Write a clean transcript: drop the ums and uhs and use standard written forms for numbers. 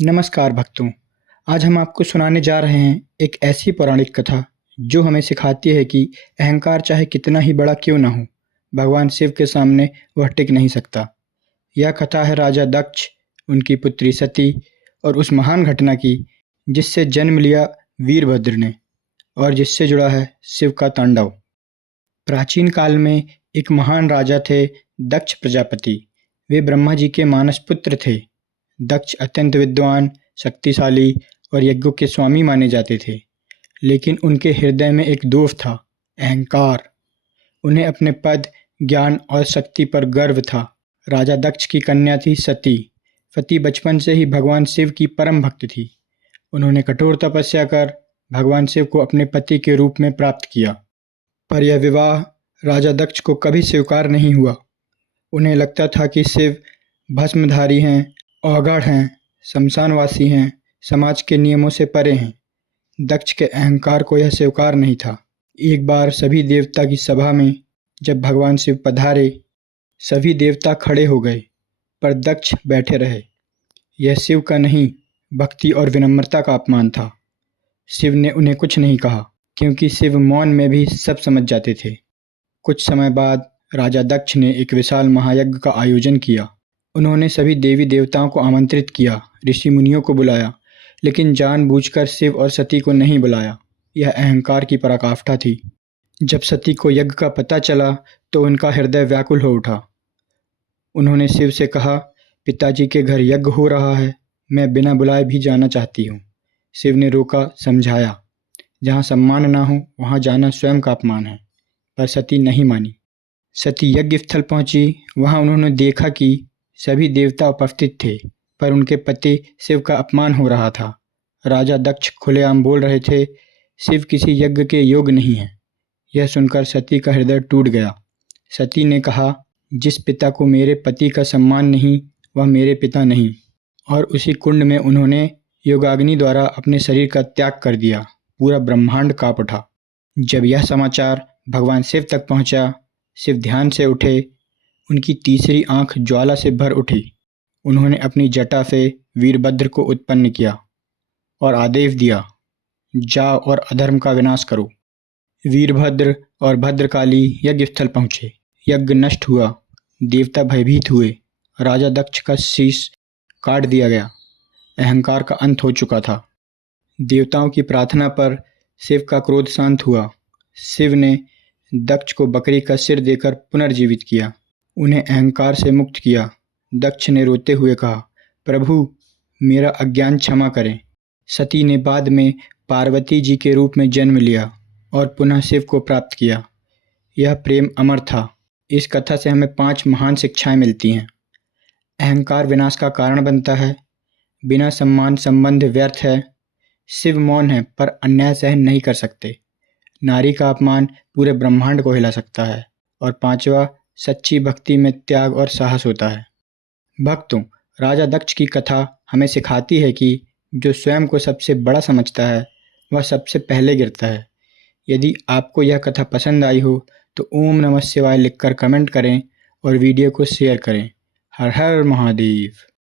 नमस्कार भक्तों। आज हम आपको सुनाने जा रहे हैं एक ऐसी पौराणिक कथा जो हमें सिखाती है कि अहंकार चाहे कितना ही बड़ा क्यों ना हो, भगवान शिव के सामने वह टिक नहीं सकता। यह कथा है राजा दक्ष, उनकी पुत्री सती और उस महान घटना की जिससे जन्म लिया वीरभद्र ने और जिससे जुड़ा है शिव का तांडव। प्राचीन काल में एक महान राजा थे, दक्ष प्रजापति। वे ब्रह्मा जी के मानस पुत्र थे। दक्ष अत्यंत विद्वान, शक्तिशाली और यज्ञों के स्वामी माने जाते थे। लेकिन उनके हृदय में एक दोष था, अहंकार। उन्हें अपने पद, ज्ञान और शक्ति पर गर्व था। राजा दक्ष की कन्या थी सती। सती बचपन से ही भगवान शिव की परम भक्त थी। उन्होंने कठोर तपस्या कर भगवान शिव को अपने पति के रूप में प्राप्त किया। पर यह विवाह राजा दक्ष को कभी स्वीकार नहीं हुआ। उन्हें लगता था कि शिव भस्मधारी हैं, औघड़ हैं, शमशानवासी हैं, समाज के नियमों से परे हैं। दक्ष के अहंकार को यह स्वीकार नहीं था। एक बार सभी देवता की सभा में जब भगवान शिव पधारे, सभी देवता खड़े हो गए, पर दक्ष बैठे रहे। यह शिव का नहीं, भक्ति और विनम्रता का अपमान था। शिव ने उन्हें कुछ नहीं कहा, क्योंकि शिव मौन में भी सब समझ जाते थे। कुछ समय बाद राजा दक्ष ने एक विशाल महायज्ञ का आयोजन किया। उन्होंने सभी देवी देवताओं को आमंत्रित किया, ऋषि मुनियों को बुलाया, लेकिन जानबूझकर शिव और सती को नहीं बुलाया। यह अहंकार की पराकाष्ठा थी। जब सती को यज्ञ का पता चला तो उनका हृदय व्याकुल हो उठा। उन्होंने शिव से कहा, पिताजी के घर यज्ञ हो रहा है, मैं बिना बुलाए भी जाना चाहती हूँ। शिव ने रोका, समझाया, जहाँ सम्मान ना हो वहाँ जाना स्वयं का अपमान है। पर सती नहीं मानी। सती यज्ञ स्थल पहुंची। वहां उन्होंने देखा कि सभी देवता उपस्थित थे, पर उनके पति शिव का अपमान हो रहा था। राजा दक्ष खुलेआम बोल रहे थे, शिव किसी यज्ञ के योग्य नहीं है। यह सुनकर सती का हृदय टूट गया। सती ने कहा, जिस पिता को मेरे पति का सम्मान नहीं, वह मेरे पिता नहीं। और उसी कुंड में उन्होंने योगाग्नि द्वारा अपने शरीर का त्याग कर दिया। पूरा ब्रह्मांड कांप उठा। जब यह समाचार भगवान शिव तक पहुंचा, शिव ध्यान से उठे। उनकी तीसरी आंख ज्वाला से भर उठी। उन्होंने अपनी जटा से वीरभद्र को उत्पन्न किया और आदेश दिया, जाओ और अधर्म का विनाश करो। वीरभद्र और भद्रकाली यज्ञ स्थल पहुंचे। यज्ञ नष्ट हुआ। देवता भयभीत हुए। राजा दक्ष का शीश काट दिया गया। अहंकार का अंत हो चुका था। देवताओं की प्रार्थना पर शिव का क्रोध शांत हुआ। शिव ने दक्ष को बकरी का सिर देकर पुनर्जीवित किया, उन्हें अहंकार से मुक्त किया। दक्ष ने रोते हुए कहा, प्रभु, मेरा अज्ञान क्षमा करें। सती ने बाद में पार्वती जी के रूप में जन्म लिया और पुनः शिव को प्राप्त किया। यह प्रेम अमर था। इस कथा से हमें 5 महान शिक्षाएं मिलती हैं। अहंकार विनाश का कारण बनता है। बिना सम्मान संबंध व्यर्थ है। शिव मौन है पर अन्याय सहन नहीं कर सकते। नारी का अपमान पूरे ब्रह्मांड को हिला सकता है। और 5वां, सच्ची भक्ति में त्याग और साहस होता है। भक्तों, राजा दक्ष की कथा हमें सिखाती है कि जो स्वयं को सबसे बड़ा समझता है वह सबसे पहले गिरता है। यदि आपको यह कथा पसंद आई हो तो ओम नमः शिवाय लिखकर कमेंट करें और वीडियो को शेयर करें। हर हर महादेव।